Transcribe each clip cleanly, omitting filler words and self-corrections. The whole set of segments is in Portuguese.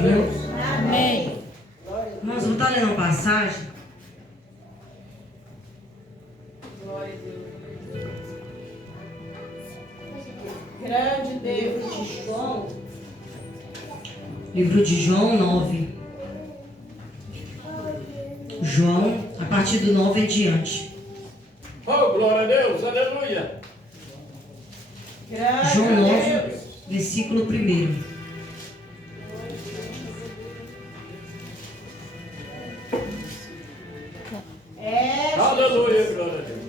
Senhor. Amém. Irmãos, vou estar lendo uma passagem. Glória a Deus. Grande Deus de João. Livro de João 9. João, a partir do 9 em diante. Oh, glória a Deus, aleluia. Graças João a 9, Deus. versículo 1. Aleluia, glória a Deus.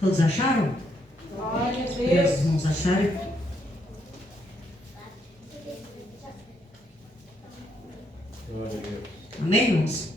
Todos acharam? Glória a Os Deus. irmãos acharam? Glória a Deus. Amém, irmãos?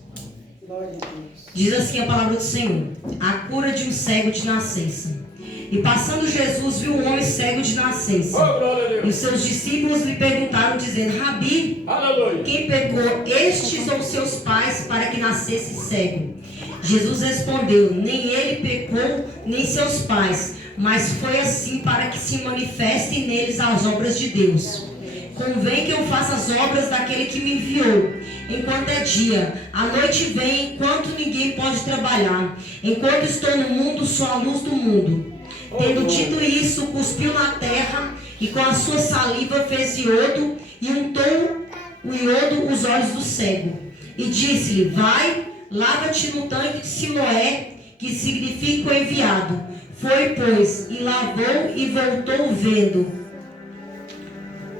Glória a Deus. Diz assim a palavra do Senhor: a cura de um cego de nascença. E passando Jesus viu um homem cego de nascença. Oh, glória a E os Deus. seus discípulos lhe perguntaram, dizendo: Rabi, Aleluia. quem pecou, estes ou seus pais, para que nascesse cego? Jesus respondeu: nem ele pecou, nem seus pais, mas foi assim para que se manifestem neles as obras de Deus. Convém que eu faça as obras daquele que me enviou, enquanto é dia. A noite vem, enquanto ninguém pode trabalhar. Enquanto estou no mundo, sou a luz do mundo. Tendo dito isso, cuspiu na terra, e com a sua saliva fez iodo, e untou o iodo os olhos do cego. E disse-lhe: vai, lava-te no tanque de Siloé, que significa o enviado. Foi, pois, e lavou e voltou vendo.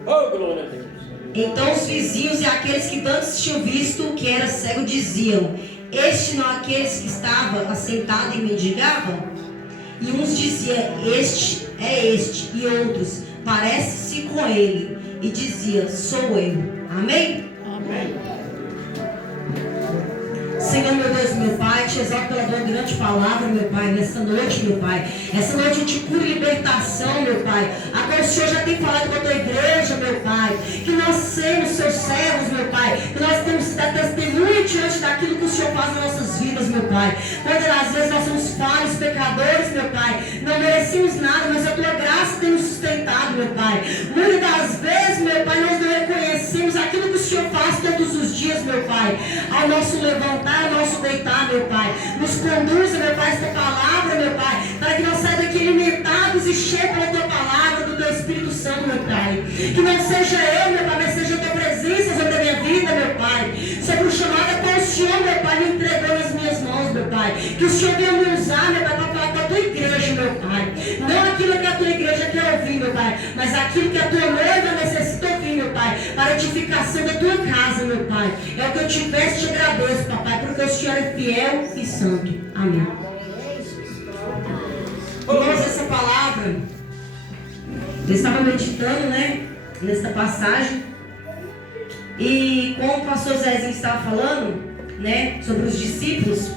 Oh, glória a Deus. Então os vizinhos e aqueles que antes tinham visto que era cego diziam: este não é aqueles que estava assentado e mendigava? E uns diziam: este é este, e outros: parece-se com ele. E dizia: sou eu. Amém? Amém. Senhor, meu Deus, meu Pai, te exalto pela tua grande palavra, meu Pai, nessa noite, meu Pai. Essa noite de cura e libertação, meu Pai. Agora o Senhor já tem falado com a tua igreja, meu Pai. Que nós sermos seus servos, meu Pai. Que nós temos que dar testemunho diante daquilo que o Senhor faz nas nossas vidas, meu Pai. Quando às vezes nós somos falhos, pecadores, meu Pai. Não merecemos nada, mas a tua graça tem nos sustentado, meu Pai. Muitas das vezes, meu Pai, nós não reconhecemos aquilo que o Senhor faz todos os dias, meu Pai. Ao nosso levantar, ao nosso deitar, meu Pai. Nos conduza, meu Pai, esta palavra, meu Pai, para que nós saímos daqui alimentados e cheios pela tua palavra, do teu Espírito Santo, meu Pai. Que não seja eu, meu Pai, mas seja a tua presença sobre a minha vida, meu Pai. Sobre o chamado que o Senhor, meu Pai, me entregou nas minhas mãos, meu Pai. Que o Senhor venha me usar, meu Pai, para falar com a tua igreja, meu Pai. Não aquilo que a tua igreja quer ouvir, meu Pai, mas aquilo que a tua noiva necessita ouvir, meu Pai, para a edificação da tua casa, meu Pai. É o que eu te peço e te agradeço, papai, porque o Senhor é fiel e santo. Amém. Irmãos, essa palavra, eu estava meditando, né, nesta passagem, e como o pastor Zezinho estava falando, né, sobre os discípulos,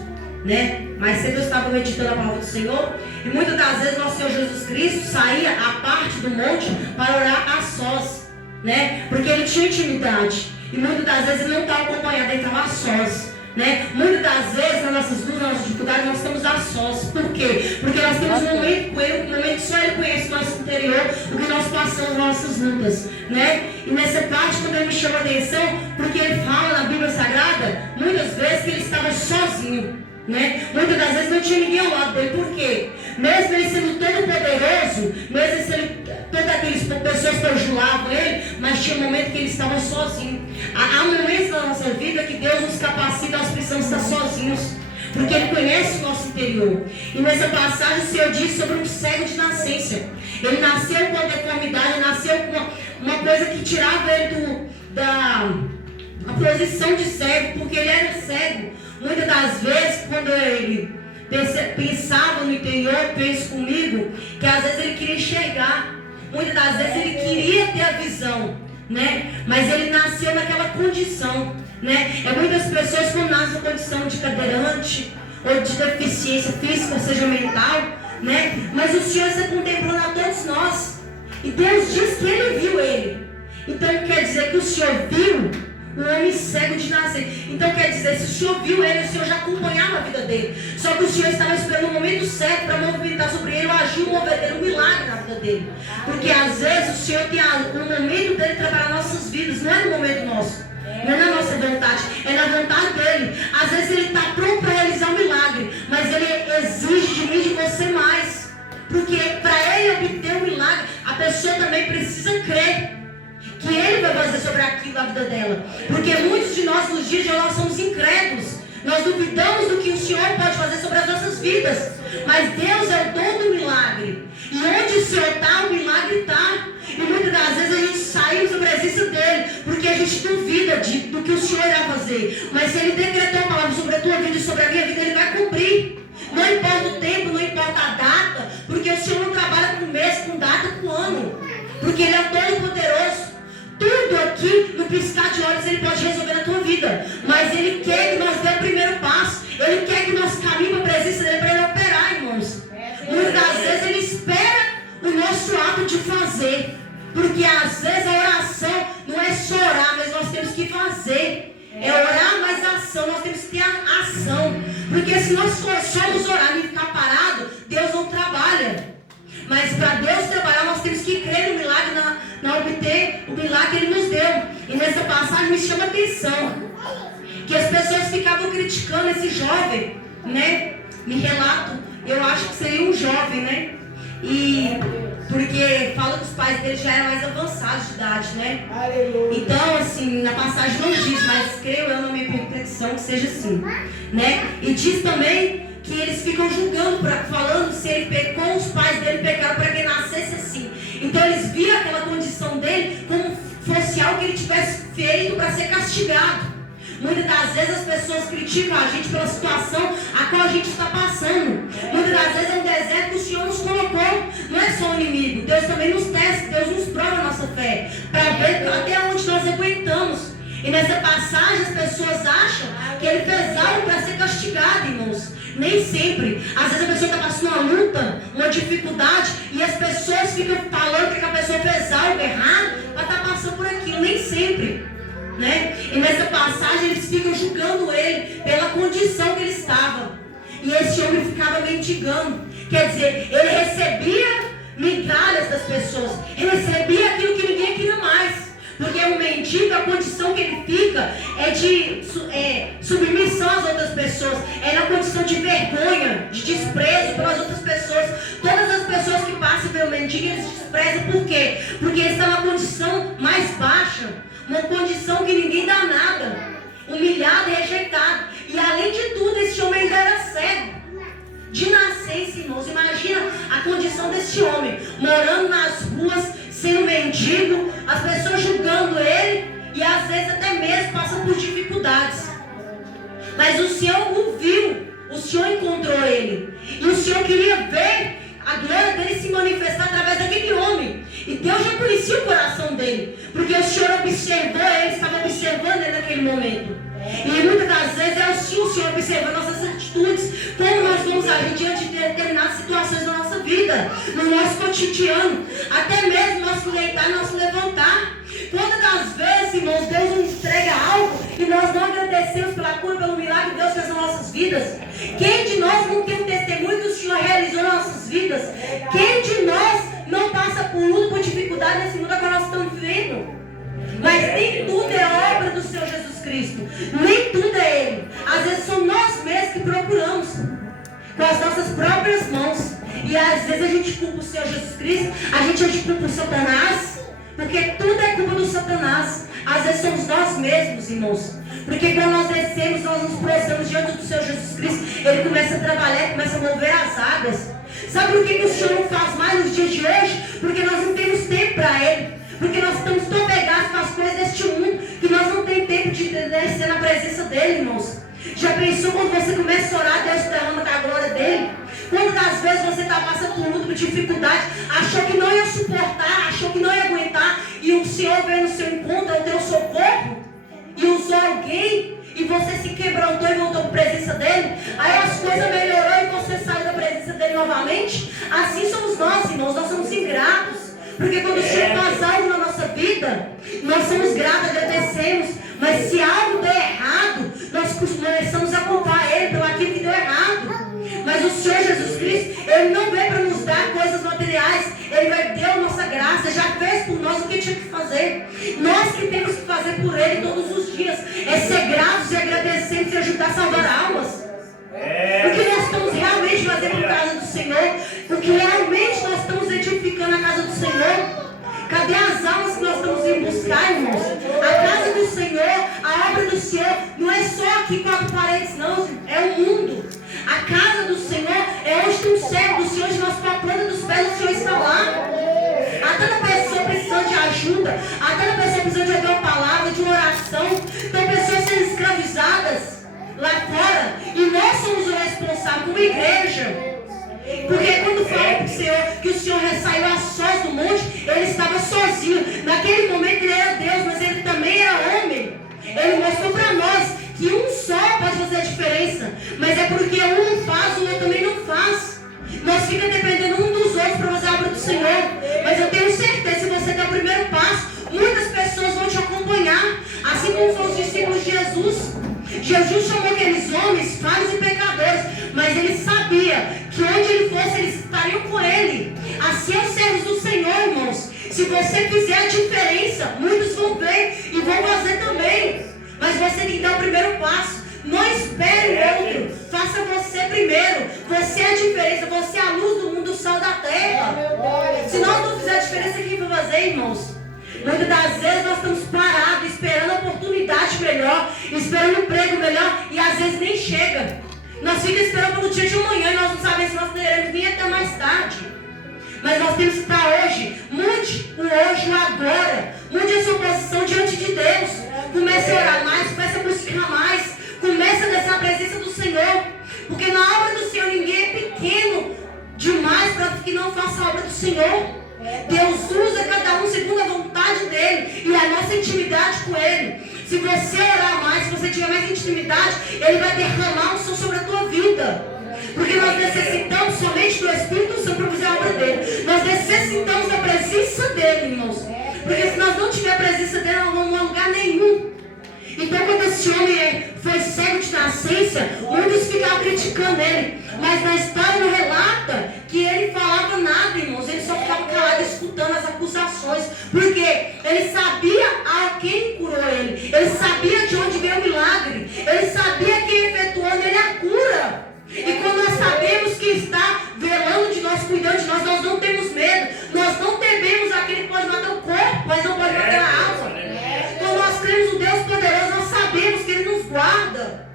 né, mais cedo eu estava meditando a palavra do Senhor, e muitas das vezes nosso Senhor Jesus Cristo saía à parte do monte para orar a sós, né, porque ele tinha intimidade, e muitas das vezes ele não estava acompanhado, ele estava a sós. Né? Muitas das vezes nas nossas dúvidas, nas nossas dificuldades, nós estamos a sós. Por quê? Porque nós temos um momento com ele, um momento que só ele conhece o nosso interior, o que nós passamos nas nossas lutas, né? E nessa parte também me chama a atenção, porque ele fala na Bíblia Sagrada, muitas vezes que ele estava sozinho, né? Muitas das vezes não tinha ninguém ao lado dele. Por quê? Mesmo ele sendo todo poderoso, mesmo ele, todas aquelas pessoas bajulavam ele, mas tinha um momento que ele estava sozinho. Há momentos na nossa vida que Deus nos capacita, nós precisamos estar sozinhos, porque ele conhece o nosso interior. E nessa passagem o Senhor diz sobre um cego de nascença. Ele nasceu com a deformidade, nasceu com uma coisa que tirava ele da posição de cego, porque ele era cego. Muitas das vezes, quando ele pensava no interior, penso comigo, que às vezes ele queria enxergar, muitas das vezes ele queria ter a visão, né? Mas ele nasceu naquela condição, né? Muitas pessoas quando nascem na condição de cadeirante, ou de deficiência física, ou seja mental, né? Mas o Senhor está contemplando a todos nós, e Deus diz que ele viu ele. Então quer dizer que o Senhor viu Um homem cego de nascer. Então quer dizer, se o Senhor viu ele, o Senhor já acompanhava a vida dele. Só que o Senhor estava esperando o momento certo para movimentar sobre ele, ou agir, mover dele, um milagre na vida dele. Porque às vezes o Senhor tem um momento dele trabalhar nossas vidas, não é no momento nosso. Não é na nossa vontade, é na vontade dele. Às vezes ele está pronto para realizar um milagre, mas ele exige de mim e de você mais. Porque para ele obter um milagre, a pessoa também precisa crer que ele vai fazer sobre aquilo a vida dela. Porque muitos de nós nos dias de hoje nós somos incrédulos. Nós duvidamos do que o Senhor pode fazer sobre as nossas vidas. Mas Deus é o dono do milagre. E onde o Senhor está, o milagre está. E muitas das vezes a gente saímos da presença dele, porque a gente duvida do que o Senhor irá fazer. Mas se ele decretou uma palavra sobre a tua vida e sobre a minha vida, ele vai cumprir. Não importa o tempo, não importa a data, porque o Senhor não trabalha com mês, com data, com ano. Porque ele é todo-poderoso. Tudo aqui, no piscar de olhos, ele pode resolver na tua vida. Mas ele quer que nós dê o primeiro passo. Ele quer que nós caminhemos para a presença dele para ele operar, irmãos. Muitas das vezes ele espera o nosso ato de fazer. Porque às vezes a oração não é só orar, mas nós temos que fazer. É orar, mas ação. Nós temos que ter a ação. Porque se nós somos orar e ficar parado, Deus não trabalha. Mas para Deus trabalhar, nós temos que crer no milagre, na obter o milagre que Ele nos deu. E nessa passagem me chama a atenção que as pessoas ficavam criticando esse jovem, né? Me relato, eu acho que seria um jovem, né? E porque fala que os pais dele já eram mais avançados de idade, né? Aleluia. Então, assim, na passagem não diz, mas creio eu na minha reflexão que seja assim, né? E diz também que eles ficam julgando, falando se ele pecou, os pais dele pecaram para que ele nascesse assim. Então eles viam aquela condição dele como fosse algo que ele tivesse feito para ser castigado. Muitas das vezes as pessoas criticam a gente pela situação a qual a gente está passando. Muitas das vezes é um deserto que o Senhor nos colocou. Não é só o inimigo. Deus também nos testa, Deus nos prova a nossa fé, para ver até onde nós aguentamos. E nessa passagem as pessoas acham que ele fez algo para ser castigado, irmãos. Nem sempre. Às vezes a pessoa está passando uma luta, uma dificuldade, e as pessoas ficam falando que a pessoa fez algo errado para estar passando por aquilo. Nem sempre, né? E nessa passagem eles ficam julgando ele pela condição que ele estava. E esse homem ficava mendigando. Quer dizer, ele recebia migalhas das pessoas. Ele recebia aquilo que ninguém queria mais. Porque o mendigo, a condição que ele fica é de submissão às outras pessoas. É na condição de vergonha, de desprezo pelas outras pessoas. Todas as pessoas que passam pelo mendigo, eles desprezam. Por quê? Porque eles estão na condição mais baixa. Uma condição que ninguém dá nada. Humilhado e rejeitado. E além de tudo, esse homem ainda era cego. De nascença, irmãos. Imagina a condição desse homem. Morando nas ruas, sendo mendigo, as pessoas julgando ele e às vezes até mesmo passando por dificuldades. Mas o Senhor o viu, o Senhor encontrou ele. E o Senhor queria ver a glória dele se manifestar através daquele homem. E Deus já conhecia o coração dele, porque o Senhor observou ele, estava observando ele naquele momento. E muitas das vezes é assim o Senhor observando nossas atitudes, como nós vamos agir diante de determinadas situações da nossa vida, no nosso cotidiano, até mesmo nosso deitar e nosso levantar. Quantas das vezes, irmãos, Deus nos entrega algo e nós não agradecemos pela cura, pelo milagre que Deus fez nas nossas vidas? Quem de nós não tem um testemunho que o Senhor realizou nas nossas vidas? Quem de nós não passa por luta, por dificuldade nesse mundo que nós estamos vivendo? Mas nem tudo é obra do Senhor Jesus Cristo. Nem tudo é Ele. Às vezes são nós mesmos que procuramos com as nossas próprias mãos. E às vezes a gente culpa o Senhor Jesus Cristo, a gente culpa o Satanás, porque tudo é culpa do Satanás. Às vezes somos nós mesmos, irmãos. Porque quando nós descemos, nós nos prostramos diante do Senhor Jesus Cristo, Ele começa a trabalhar, começa a mover as águas. Sabe por que o Senhor não faz mais nos dias de hoje? Porque nós não temos tempo para Ele. Porque nós estamos tão pegados com as coisas deste mundo que nós não temos tempo de descer na presença dele, irmãos. Já pensou quando você começa a orar, Deus derrama da glória dele? Quantas vezes você está passando por luta, por dificuldade, achou que não ia suportar, achou que não ia aguentar, e o Senhor veio no seu encontro, é o teu socorro, e usou alguém, e você se quebrantou e voltou para a presença dele, aí as coisas melhorou e você saiu da presença dele novamente? Assim somos nós, irmãos, nós somos ingratos. Porque quando o Senhor faz algo na nossa vida, nós somos gratos, agradecemos. Mas se algo der errado, nós começamos a culpar Ele pelo aquilo que deu errado. Mas o Senhor Jesus Cristo, Ele não veio para nos dar coisas materiais. Ele deu a nossa graça, já fez por nós o que tinha que fazer. Nós que temos que fazer por Ele todos os dias é ser gratos e agradecemos e ajudar a salvar almas. O que nós estamos realmente fazendo na casa do Senhor? O que realmente nós estamos edificando a casa do Senhor? Cadê as almas que nós estamos indo buscar, irmãos? A casa do Senhor, a obra do Senhor, não é só aqui 4 paredes, não. É o mundo. A casa do Senhor é onde tem o servo do Senhor, onde nós com a planta dos pés do Senhor está lá. Há tanta pessoa precisando de ajuda, há tanta pessoa precisando de ouvir uma palavra, de uma oração. Tem pessoas sendo escravizadas lá fora. E nós somos o responsável como igreja. Porque quando fala para o Senhor que o Senhor saiu a sós do monte, Ele estava sozinho. Naquele momento Ele era Deus, mas Ele também era homem. Ele mostrou para nós que um só pode fazer a diferença. Mas é porque um não faz, o outro também não faz. Nós ficamos dependendo um dos outros para fazer a obra do Senhor. Mas eu tenho certeza, se você der o primeiro passo, muitas pessoas vão te acompanhar. Assim como foram os discípulos de Jesus. Jesus chamou aqueles homens falhos e pecadores, mas Ele sabia que onde Ele fosse, eles estariam com Ele. Assim é os servos do Senhor, irmãos. Se você fizer a diferença, muitos vão ver e vão fazer também. Mas você tem que dar o primeiro passo. Não espere o outro. Faça você primeiro. Você é a diferença. Você é a luz do mundo, o sal da terra. Se nós não fizermos a diferença, quem vai fazer, irmãos? Muitas das vezes nós estamos parados, esperando a oportunidade melhor, esperando um emprego melhor, e às vezes nem chega. Nós ficamos esperando pelo dia de amanhã e nós não sabemos se nós teremos vir até mais tarde. Mas nós temos que estar hoje. Mude o hoje, o agora. Mude a sua posição diante de Deus. Comece a orar mais, comece a buscar mais. Comece a descer a presença do Senhor. Porque na obra do Senhor ninguém é pequeno demais para que não faça a obra do Senhor. Deus usa cada um segundo a vontade dele e a nossa intimidade com ele. Se você orar mais, se você tiver mais intimidade, ele vai derramar um som sobre a tua vida. Porque nós necessitamos somente do Espírito Santo para fazer a obra dele. Nós necessitamos da presença dele, irmãos. Porque se nós não tivermos a presença dele, nós não vamos a lugar nenhum. Então, quando esse homem foi cego de nascença, muitos ficavam criticando ele. Mas na história não relata que ele falava nada, irmãos. Ele só ficava calado, escutando as acusações. Porque ele sabia a quem curou ele. Ele sabia de onde veio o milagre. Ele sabia quem efetuou nele a cura. E quando nós sabemos que está velando de nós, cuidando de nós, nós não temos medo. Nós não tememos aquele que pode matar o corpo, mas não pode matar a alma. Quando nós cremos no Deus poderoso, nós sabemos que Ele nos guarda.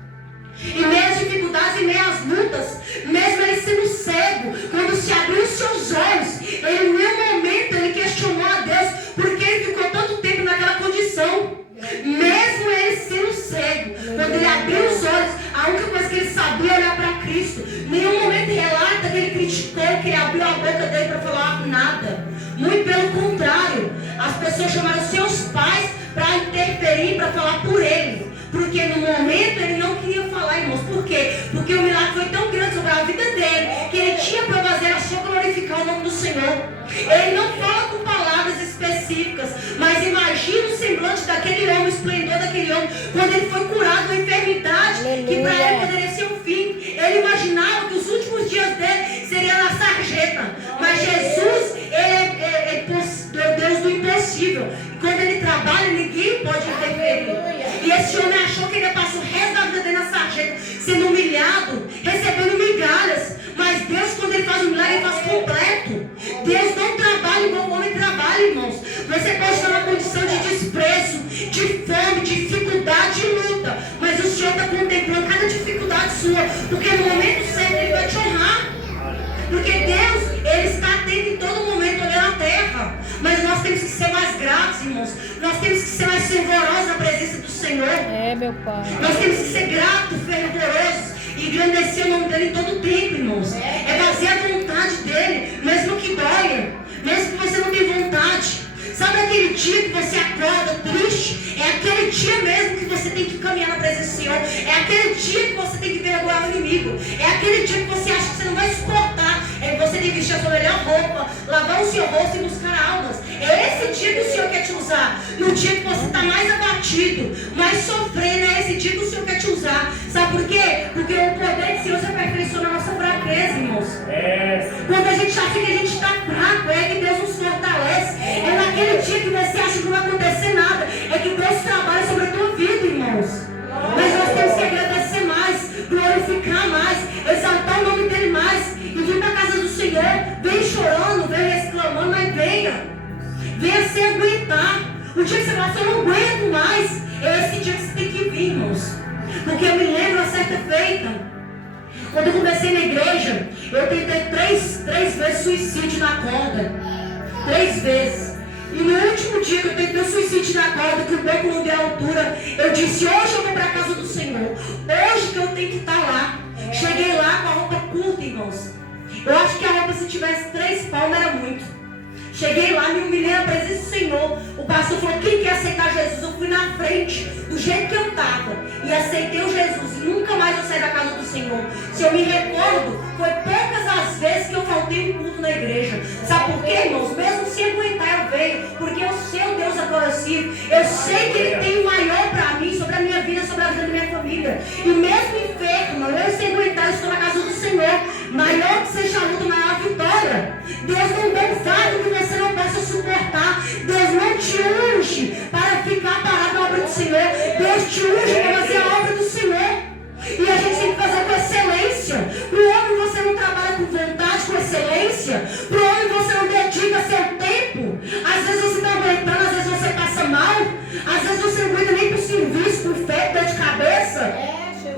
Em meio às dificuldades, em meio às lutas, mesmo ele sendo cego, quando se abriu os seus olhos, ele em nenhum momento ele questionou a Deus, porque ele ficou tanto tempo naquela condição. Mesmo ele sendo cego, quando ele abriu os olhos, a única coisa que ele sabia era olhar para Cristo. Em nenhum momento relata que ele criticou, que ele abriu a boca dele para falar nada. Muito pelo contrário, as pessoas chamaram seus pais para interferir, para falar por ele. Porque no momento ele não queria falar, irmãos. Por quê? Porque o milagre foi tão grande sobre a vida dele, que ele tinha para fazer a só glorificar o nome do Senhor. Ele não fala com palavras específicas, mas imagina o semblante daquele homem, o esplendor daquele homem, quando ele foi curado de uma enfermidade, que para ele poderia ser um fim. Ele imaginava que os últimos dias dele seriam na sarjeta. Mas Jesus, ele é Deus do impossível. E quando ele trabalha, ninguém pode interferir. E esse homem achou que ele ia passar o resto da vida dele na sarjeta, sendo humilhado, recebendo migalhas. Mas Deus, quando ele faz um milagre, ele faz completo. Deus não trabalha igual o homem trabalha, irmãos. Você pode estar numa condição de desprezo, de fome, de dificuldade, de luta. Mas o Senhor está contemplando cada dificuldade sua. Porque no momento certo Ele vai te honrar. Porque Deus, Ele está atento em todo momento, olhando a terra. Mas nós temos que ser mais gratos, irmãos. Nós temos que ser mais fervorosos na presença do Senhor. É, meu Pai. Nós temos que ser gratos, fervorosos e engrandecer o nome dele em todo o tempo, irmãos. É fazer a vontade dele, mesmo que doia, mesmo que você não tenha vontade. Sabe aquele dia que você acorda triste? É aquele dia mesmo que você tem que caminhar na presença do Senhor. É aquele dia que você tem que vergonhar o inimigo. É aquele dia que você acha que você não vai suportar. É que você tem que vestir a sua melhor roupa, lavar o seu rosto e buscar almas. É esse dia que o Senhor quer te usar. usar. No dia que você está mais abatido, mais sofrendo, é esse dia que o Senhor quer te usar. Sabe por quê? Porque o poder de Deus se aperfeiçoa na nossa fraqueza, irmãos. Quando a gente acha que a gente está fraco, é que Deus nos fortalece. É naquele dia que você acha que não vai acontecer nada, é que Deus trabalha sobre a tua vida, irmãos. Mas nós temos que agradecer mais, glorificar mais, exaltar o nome dele mais e vir para a casa do Senhor. Vem chorando, vem exclamando, mas venha sem aguentar. O dia que você fala assim, eu não aguento mais, é esse dia que você tem que vir, irmãos. Porque eu me lembro a certa feita, quando eu comecei na igreja, eu tentei três vezes suicídio na corda. 3 vezes. E no último dia que eu tentei o suicídio na corda, que o banco não deu altura, eu disse, hoje eu vou para a casa do Senhor. Hoje que eu tenho que estar lá. Cheguei lá com a roupa curta, irmãos. Eu acho que a roupa, se tivesse 3 palmas, era muito. Cheguei lá, me humilhei na presença do Senhor. O pastor falou, quem quer aceitar Jesus? Eu fui na frente, do jeito que eu estava. E aceitei o Jesus. E nunca mais eu saí da casa do Senhor. Se eu me recordo, foi poucas as vezes que eu faltei um culto na igreja. Sabe por quê, irmãos? Mesmo sem aguentar, eu venho. Porque eu sei o Deus aborrecido. Eu sei que Ele tem o maior para mim, sobre a minha vida, sobre a vida da minha família. E mesmo enfermo, eu sem aguentar, eu estou na casa do Senhor. Maior que seja a luta, maior a vitória. Deus não deu um fardo que você não possa suportar. Deus não te unge para ficar parado na obra do Senhor. Deus te unge para fazer a obra do Senhor. E a gente tem que fazer com excelência. Para o homem você não trabalha com vontade, com excelência. Para o homem você não dedica seu tempo. Às vezes você está aguentando, às vezes você passa mal. Às vezes você não aguenta nem para o serviço, por feito, dor de cabeça.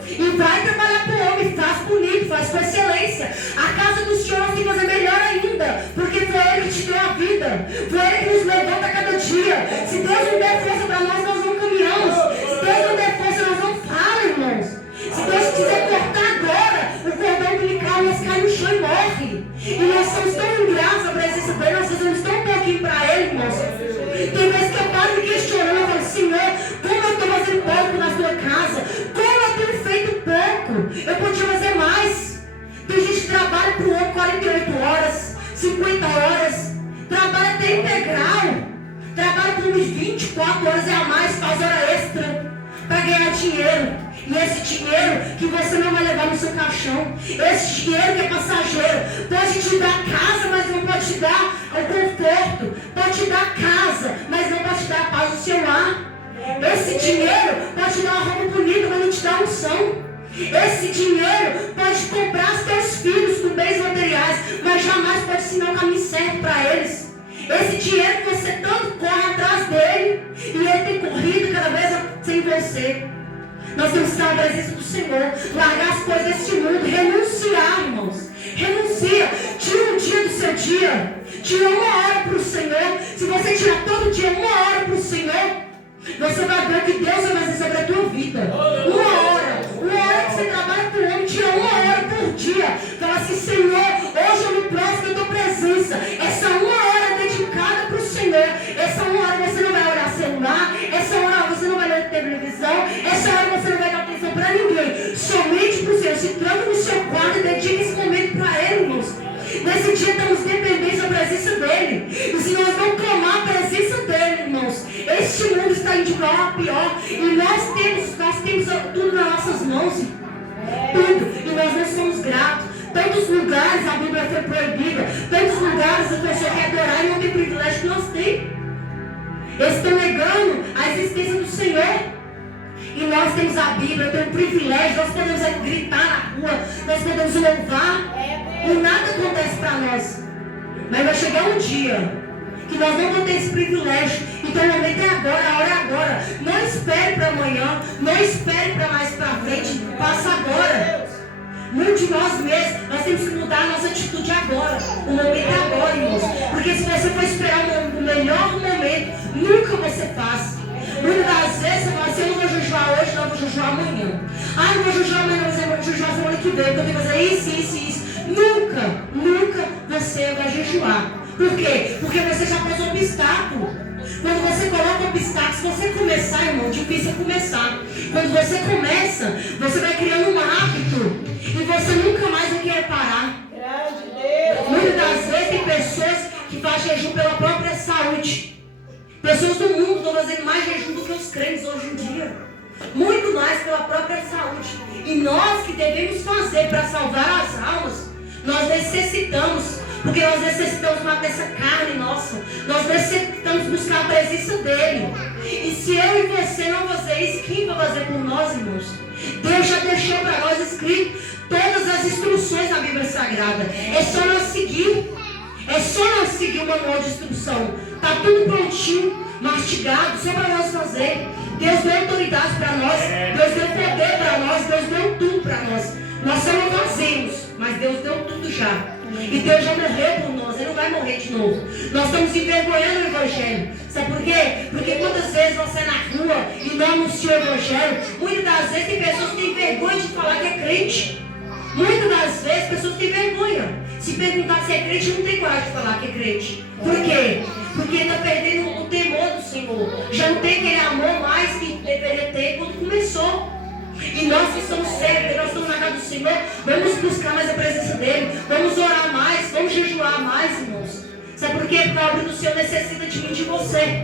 E vai trabalhar para o homem, faz bonito, faz com excelência. A casa do Senhor tem que fazer melhor ainda. Porque foi Ele que te deu a vida. Foi Ele que nos levanta a cada dia. Se Deus não der força para nós, nós não caminhamos. Se Deus não der força, nós não falamos, irmãos. Se Deus quiser cortar agora, o cordão umbilical, nós cai no chão e morre. E nós somos tão ingratos à presença dele, nós fazemos tão pouquinho para Ele, irmãos. Tem vezes que eu paro me questionando, eu falo, Senhor, como eu estou fazendo pouco na tua casa? Como eu tenho feito pouco? Eu podia fazer mais. Tem gente que trabalha para o homem 48 horas, 50 horas, trabalha até integral, trabalha por uns 24 horas e a mais, faz hora extra para ganhar dinheiro. E esse dinheiro que você não vai levar no seu caixão, esse dinheiro que é passageiro, pode te dar casa, mas não pode te dar o conforto, pode te dar casa, mas não pode te dar a paz do seu lar. Esse dinheiro pode te dar uma roupa bonita, mas não te dá unção. Esse dinheiro pode comprar os teus filhos com bens materiais, mas jamais pode ensinar o caminho certo para eles. Esse dinheiro que você tanto corre atrás dele, e ele tem corrido cada vez sem você. Nós temos que estar na presença do Senhor, largar as coisas deste mundo, renunciar, irmãos. Renuncia, tira um dia do seu dia, tira 1 hora para o Senhor. Se você tirar todo dia 1 hora para o Senhor, você vai ver o que Deus vai fazer sobre a tua vida. 1 hora que você trabalha por ano, tira 1 hora por dia. Fala assim, Senhor, hoje eu me prosto da tua presença. Essa 1 hora dedicada para o Senhor. Essa 1 hora você não vai olhar celular. Essa hora você não vai olhar televisão. Essa hora você não vai dar atenção para ninguém. Somente para o Senhor. Se tranca no seu quarto e dedica esse momento para Ele, irmãos. Nesse dia estamos dependentes da presença dEle. E se nós não clamar a presença dEle, irmãos, este mundo está indo de mal a pior. E nós temos tudo nas nossas mãos. Tudo. E nós não somos gratos. Tantos lugares a Bíblia foi proibida. Tantos lugares a pessoa quer adorar e não tem privilégio que nós temos. Eles estão negando a existência do Senhor. E nós temos a Bíblia, temos um privilégio. Nós podemos gritar na rua. Nós podemos louvar. E nada acontece para nós. Mas vai chegar um dia que nós não vamos ter esse privilégio. Então o momento é agora, a hora é agora. Não espere para amanhã, não espere para mais para frente. Passa agora. Muitos de nós mesmos, nós temos que mudar a nossa atitude agora. O momento é agora, irmãos. Porque se você for esperar o melhor momento, nunca você faz. Muitas das vezes você fala assim, eu não vou jejuar hoje, não, eu vou jejuar amanhã. Ah, eu vou jejuar amanhã, mas eu vou jejuar semana que vem, então eu tenho que fazer isso. Nunca você vai jejuar. Por quê? Porque você já pôs um obstáculo. Quando você coloca obstáculos, se você começar, irmão, difícil é começar. Quando você começa, você vai criando um hábito e você nunca mais vai querer parar. Muitas das vezes tem pessoas que fazem jejum pela própria saúde. Pessoas do mundo estão fazendo mais jejum do que os crentes hoje em dia. Muito mais pela própria saúde. E nós que devemos fazer para salvar as almas, nós necessitamos, porque nós necessitamos matar essa carne nossa. Nós necessitamos buscar a presença dele. E se eu e você não fazer isso, quem vai fazer por nós, irmãos? Deus já deixou para nós escrito todas as instruções da Bíblia Sagrada. É só nós seguir. É só nós seguir o manual de instrução. Está tudo prontinho, mastigado, só para nós fazer. Deus deu autoridade para nós. Deus deu poder para nós. Deus deu tudo para nós. Nós só não fazemos, mas Deus deu tudo já. E Deus já morreu por nós. Ele não vai morrer de novo. Nós estamos envergonhando o Evangelho. Sabe por quê? Porque quantas vezes você é na rua e não anuncia o Evangelho, muitas das vezes tem pessoas que têm vergonha de falar que é crente. Muitas das vezes pessoas têm vergonha. Se perguntar se é crente, não tem coragem de falar que é crente. Por quê? Porque está perdendo o temor do Senhor. Já não tem aquele amor mais que deveria ter quando começou. E nós que estamos sérios, nós estamos na casa do Senhor, vamos buscar mais a presença dEle. Vamos orar mais, vamos jejuar mais, irmãos. Sabe por quê? Porque a obra do Senhor necessita de mim e de você.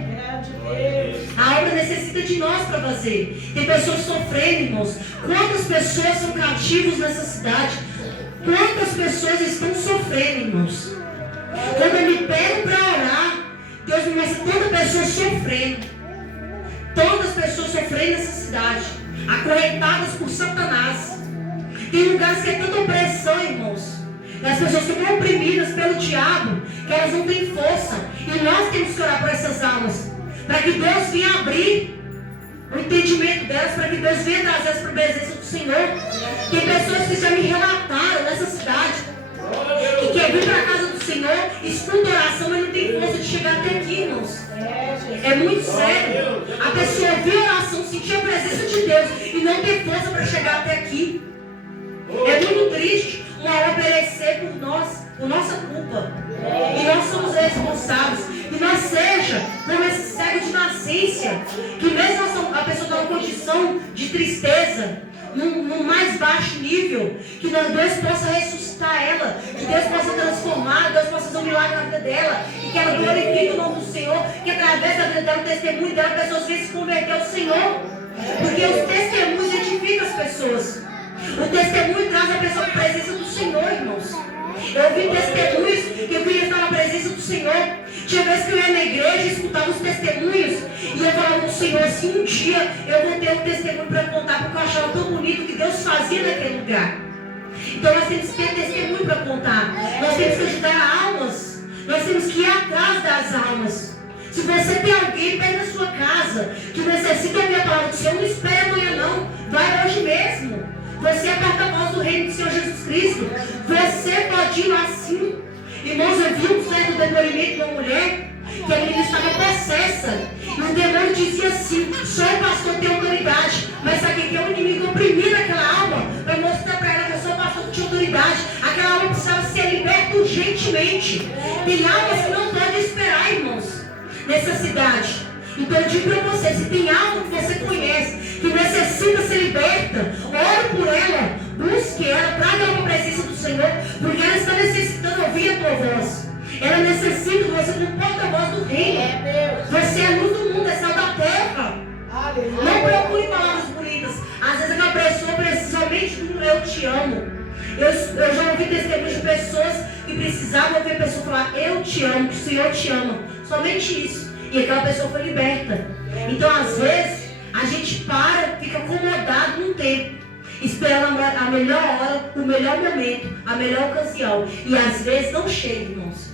A obra necessita de nós para fazer. Tem pessoas sofrendo, irmãos. Quantas pessoas são cativos nessa cidade? Quantas pessoas estão sofrendo, irmãos? Quando eu me pego para orar, Deus me mostra tanta pessoa sofrendo. Tantas pessoas sofrendo nessa cidade, acorrentadas por Satanás. Tem lugares que é tanta opressão, irmãos. As pessoas estão oprimidas pelo diabo, que elas não têm força. E nós temos que orar por essas almas, para que Deus venha abrir o entendimento delas, para que Deus venha trazer elas para a presença do Senhor. Tem pessoas que já me relataram nessa cidade, que quer vir para a casa do Senhor, escuta oração, mas não tem força de chegar até aqui, irmãos. É muito sério. A pessoa ouvir a oração, sentir a presença de Deus e não ter força para chegar até aqui. É muito triste uma hora perecer por nós, por nossa culpa. E nós somos responsáveis. E nós seja como esse cego de nascença, que mesmo a pessoa está numa condição de tristeza, no mais baixo nível, que Deus possa ressuscitar ela, que Deus possa transformar, Deus possa fazer um milagre na vida dela, e que ela glorifique o nome do Senhor, que através da vida dela, o testemunho dela, as pessoas venham se converter ao Senhor, porque os testemunhos edificam as pessoas. O testemunho traz a pessoa para a presença do Senhor, irmãos. Eu ouvi testemunhos que eu queria estar na presença do Senhor. Tinha vezes que eu ia na igreja e escutava os testemunhos e eu falava com o Senhor, assim, um dia eu vou ter um testemunho para contar, porque eu achava tão bonito o que Deus fazia naquele lugar. Então nós temos que ter testemunho para contar. Nós temos que ajudar almas. Nós temos que ir atrás das almas. Se você tem alguém perto da sua casa que necessita ouvir a palavra do Senhor, não espere amanhã não. Vai hoje mesmo. Você é porta-voz do reino do Senhor Jesus Cristo. Você pode ir lá sim. Irmãos, eu vi um certo depoimento de uma mulher que a menina estava possessa. E o demônio dizia assim: só o pastor tem autoridade. Mas sabe que é o inimigo oprimindo aquela alma para mostrar para ela que só o pastor tinha autoridade. Aquela alma precisava ser liberta urgentemente. Tem almas que não podem esperar, irmãos, nessa cidade. Então eu digo para você, se tem algo que você conhece, que necessita ser liberta, ore por ela, busque ela, traga ela para a presença do Senhor, porque ela está necessitando ouvir a tua voz. Ela necessita de você como porta-voz do reino. Você é luz do mundo, é sal da terra. Não procure palavras bonitas. Às vezes aquela pessoa precisa somente do eu te amo. Eu já ouvi testemunhos de pessoas que precisavam ouvir a pessoa falar eu te amo, que o Senhor te ama. Somente isso. E aquela pessoa foi liberta. Então às vezes a gente fica acomodado num tempo, esperando a melhor hora, o melhor momento, a melhor ocasião. E às vezes não chega, irmãos.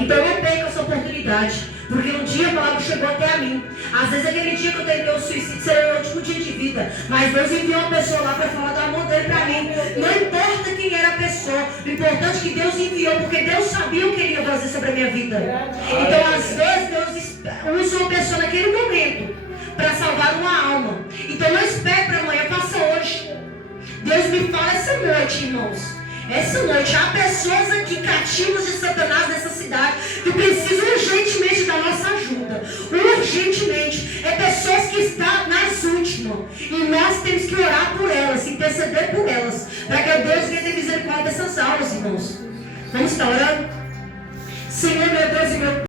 Então não perca essa oportunidade. Porque um dia a palavra chegou até a mim. Às vezes aquele dia que eu tentei o suicídio seria o meu último dia de vida. Mas Deus enviou uma pessoa lá para falar do amor dele para mim. Não importa quem era a pessoa. O importante é que Deus enviou, porque Deus sabia o que ele ia fazer sobre a minha vida. Então às vezes Deus usa uma pessoa naquele momento para salvar uma alma. Então não espere para amanhã, faça hoje. Deus me fala essa noite, irmãos. Essa noite há pessoas aqui cativas de Satanás nessa cidade que precisam urgentemente da nossa ajuda. Urgentemente. É pessoas que estão nas últimas. E nós temos que orar por elas, interceder por elas, para que Deus venha ter misericórdia dessas almas, irmãos. Vamos estar orando? Senhor, meu Deus e meu